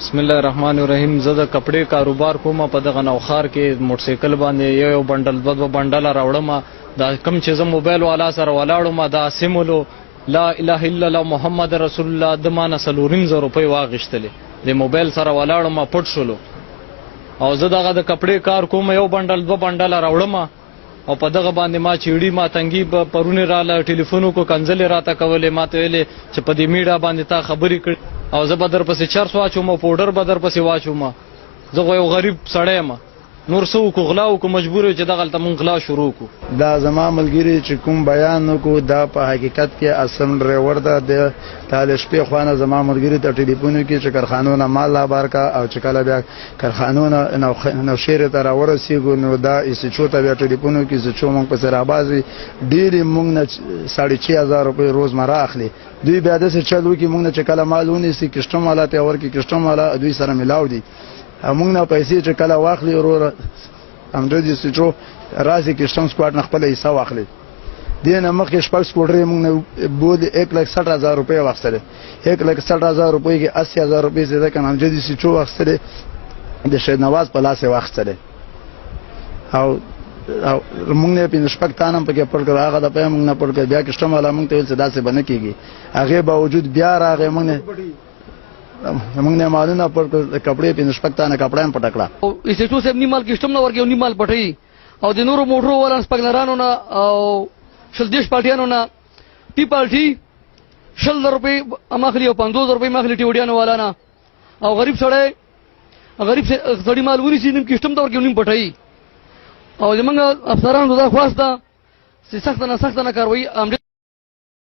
بسم الله الرحمن الرحیم. زه د کپڑے کاروبار کوم په دغه نوخار کې موټر سایکل باندې یو بندل دوه بندل راوړم. دا کم چې زه موبایل والا سره ولاړم دا سیمولو لا اله الا الله محمد رسول الله د مانه 400 روپۍ واغشتلې د موبایل سره ولاړم پټ شولو. او زه دغه د کپڑے کار کوم یو بندل دوه بندل راوړم او په دغه باندې ما چیړی ما تنګي پرونه رااله ټلیفون کو کنځل راته کولې ما ته ویلې چې په دې میډیا باندې تا خبرې کړې او زه بدر پسې چرس واچوم پودر بدر پسې واچوم. زه یو غریب سړی یم نور څه کو غلاو کو مجبور چې دغه ته مونږ غلا شروع کو. دا زما ملګری چې کوم بیان کو دا په حقیقت کې اصل ډرایور د تالش په خوانه زما ملګری ته ټلیفون کې چې کارخانونه مال لا بارکا او چې کله بیا کارخانونه نوشہرہ ته راورسیږي نو دا ایسچوته بیا ټلیفون کې چې مونږ په سره بازي ډېری مونږ نه 6500 روپۍ روزمره اخلي. دوی بیا د څه چلو کې مونږ نه چې کله مالونه سي کسٹم والا ته ور کې کسٹم والا دوی سره ملاو دي موږ نه پیسې چې کله واخلي ورور همدې سټرو راځي کې شتم سکواډ نه خپل حصہ واخلي. دینه مخکې شپږ سکوډرې موږ نه بود 1,60,000 روپۍ واخلي. 1,60,000 روپۍ کې 80,000 روپۍ زده کنه همدې سټرو واخلي د شهید نواز په لاس واخلي. او موږ نه پین شپږ تانم په کې پړ کړه هغه د پېم موږ نه پړ کړ بیا کې شتم والا موږ ته څه داسې بنه کیږي هغه باوجود بیا راغې موږ نه معلومه پر کپڑے په نسبتانه کپڑا هم پټکړه او ایسټو سم نیمال کې شتم نه ورګو نیمال پټي او د نورو موټرو ولانس پګلرانو نه او شل دیش پارټیانو نه پی پارټي 100 روپۍ اماخلي او 50 روپۍ ماخلي ټیوډیانو والا نه او غریب سړی مال ونی سینم کې شتم دا ورګو نیم پټي او زمونږ افسرانو دا خواسته چې سخت نه کاروي